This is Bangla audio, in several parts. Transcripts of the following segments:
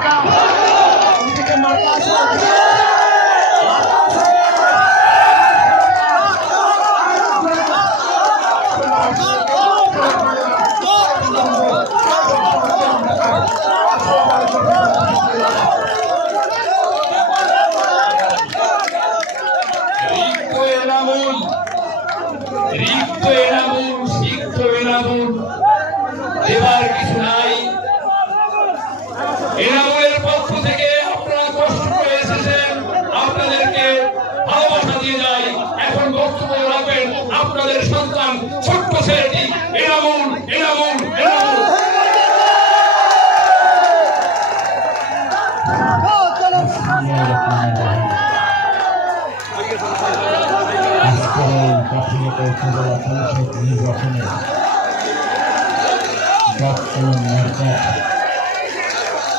মার্কা। ওদিকে মার্কা আছে। রিক্ত এনামুলের পক্ষ থেকে আপনারা কষ্ট করে এসেছেন। আপনাদেরকে ভালোবাসা দিয়ে যাই। এখন বক্তব্য রাখবেন আপনাদের সন্তান, ছোট্ট ছেলেটি।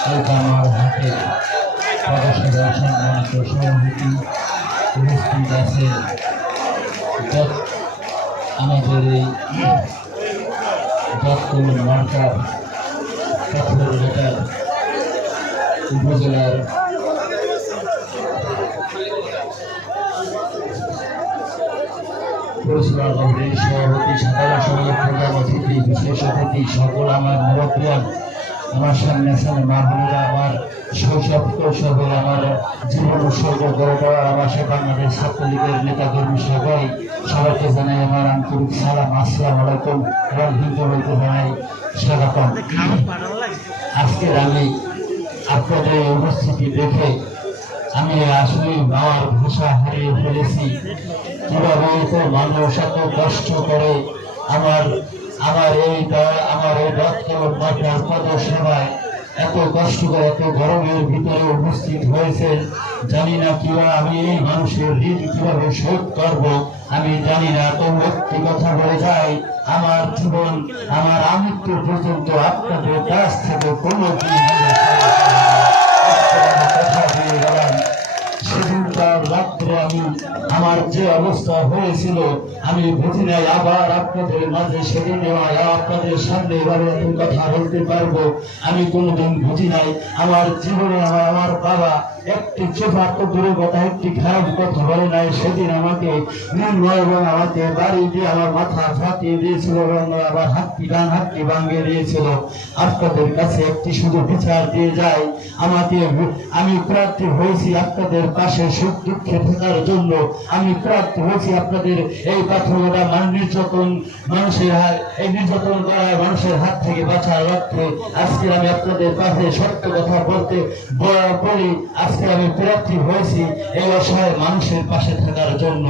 আমার হাতে সদস্যরা সম্মানিত সভাপতি উপস্থিত আছেন আমাদের এই ডক্টর মার্কাট পাথরঘাটার উপজেলার পরিষেবা কমিটির সভাপতি সাধারণ প্রধান অতিথি বিশেষ অতিথি সকল আমার মুরব্বীয়ান আমার সামনে সামনে মা বোনেরা আমার শৈশব, কৈশোর আমার জীবন উৎসর্গ করে দেওয়া আমার সে বাংলাদেশ ছাত্রলীগের নেতা কর্মী সবাই সবাইকে জানাই আমার আন্তরিক সালাম, আসসালাম আলাইকুম এবং হিন্দু বলতে জানাই স্বাগতম আজকের আমি আপনাদের উপস্থিতি দেখে আমি আসলে আমার ভাষা হারিয়ে ফেলেছি। কীভাবে এত মানুষ এত কষ্ট করে আমার আমার এই আমার এই মাতার পদ সেবায় এত কষ্ট করে, এত গরমের ভিতরে উপস্থিত হয়েছে জানি না কীভাবে আমি এই মানুষের ঋণ কীভাবে শোধ করব, আমি জানি না, তো ব্যক্তি কথা বলে যাই আমার জীবন, আমার আমৃত্যু পর্যন্ত আপনাদের কাছ থেকে কোনো কথা দিয়ে গেলাম। সেদিনকার রাত্রে আমি আমার যে অবস্থা হয়েছিল, আমি বুঝি নাই, আবার আপনাদের মাঝে সেদিন আপনাদের সামনে এবারে এত কথা বলতে পারব, আমি কোনোদিন বুঝি নাই। আমার জীবনে আমার আমার বাবা একটি চোখা তো দূরের কথা, একটি খারাপ কথা বলে নাই। সেদিন আমাকে নির্ময় এবং আমাকে বাড়ি দিয়ে আমার মাথা ফাটিয়ে দিয়েছিল এবং আবার হাতটি ডান হাতটি ভাঙিয়ে দিয়েছিল। আপনাদের কাছে একটি শুধু বিচার দিয়ে যায় আমাকে আমি প্রার্থী হয়েছি আপনাদের পাশে সুখ দুঃখে থাকার জন্য। আমি প্রার্থী হয়েছি আপনাদের এই পাথরটা মান নির্যাতন মানুষের এই নির্যাতন করা মানুষের হাত থেকে বাঁচার লক্ষ্যে আজকে আমি আপনাদের পাশে সত্য কথা বলতে ব- বলি, আজকে আমি প্রার্থী হয়েছি এই অসহায় মানুষের পাশে থাকার জন্য।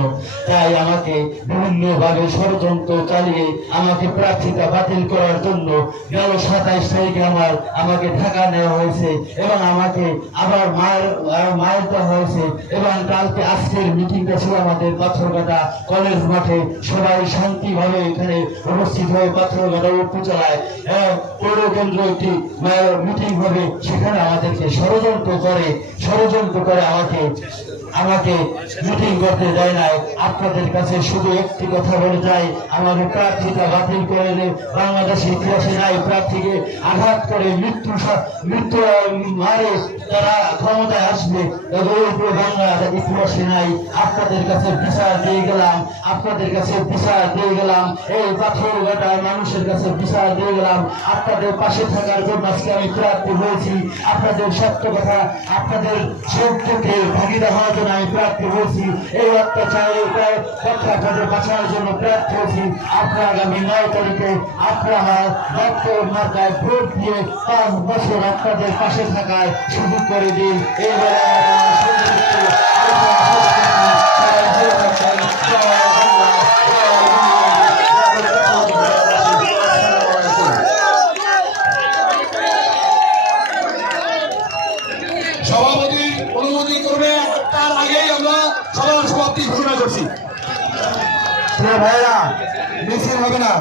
তাই আমাকে বিভিন্ন ভাবে ষড়যন্ত্র চালিয়ে আমাকে প্রার্থিতা বাতিল করার জন্য গেল সাতাইশ তারিখে আমার আমাকে ঢাকা নেওয়া হয়েছে এবং আমাকে আবার মায়ের মায়ের দেওয়া হয়েছে এবং কালকে আজকের মিটিংটা ছিল আমাদের পাথরঘাটা কলেজ মাঠে সবাই শান্তিভাবে এখানে উপস্থিত হয়ে পাথরঘাটা উপজেলায় এবং পৌর কেন্দ্র একটি মিটিং হবে। সেখানে আমাদেরকে ষড়যন্ত্র করে ষড়যন্ত্র করে আমাকে আমাকে মিটিং করতে দেয় নাই। আপনাদের কাছে শুধু একটি কথা বলে যাই, আমাকে প্রার্থীটা বাতিল করে দে বাংলাদেশের ইতিহাসে নাই প্রার্থীকে আঘাত করে মৃত্যু মৃত্যু মারে। তারা ক্ষমতায় আসবে। বাংলার ইতিহাসে নাই। আপনাদের কাছে বিচার দিয়ে গেলাম, আপনাদের কাছে বিচার দিয়ে গেলাম, এই পাথর ঘাটার মানুষের কাছে বিচার দিয়ে গেলাম, আপনাদের পাশে থাকার জন্য আজকে আমি প্রার্থী হয়েছি। আপনাদের সত্য কথা, আপনাদের সুখ থেকে ভাগিদার হওয়ার জন্য আমি প্রার্থী হয়েছি। এই অত্যাচারের কথা আপনাদের বাঁচানোর জন্য প্রার্থী হয়েছি। আপনারা আগামী নয় তারিখে আপনারা ডক্টর মার্কায় ভোট দিয়ে পাঁচ বছর আপনাদের পাশে থাকায় সুযোগ করে দিন। এইবারে আমার সভাপতি অনুমতি করবে। তার আগেই আমরা সবার সমাপ্তি ঘোষণা করছি। ভাইরা মিছিল হবে না।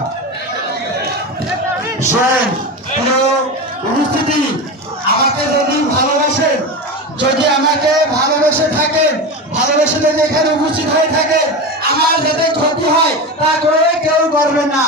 প্রিয় উপস্থিতি আমাকে যদি ভালোবাসেন যদি আমাকে ভালোবেসে থাকেন ভালোবেসে যদি এখানে উপস্থিত হয়ে থাকেন আমার যাতে ক্ষতি হয়, তা করে কেউ করবেন না।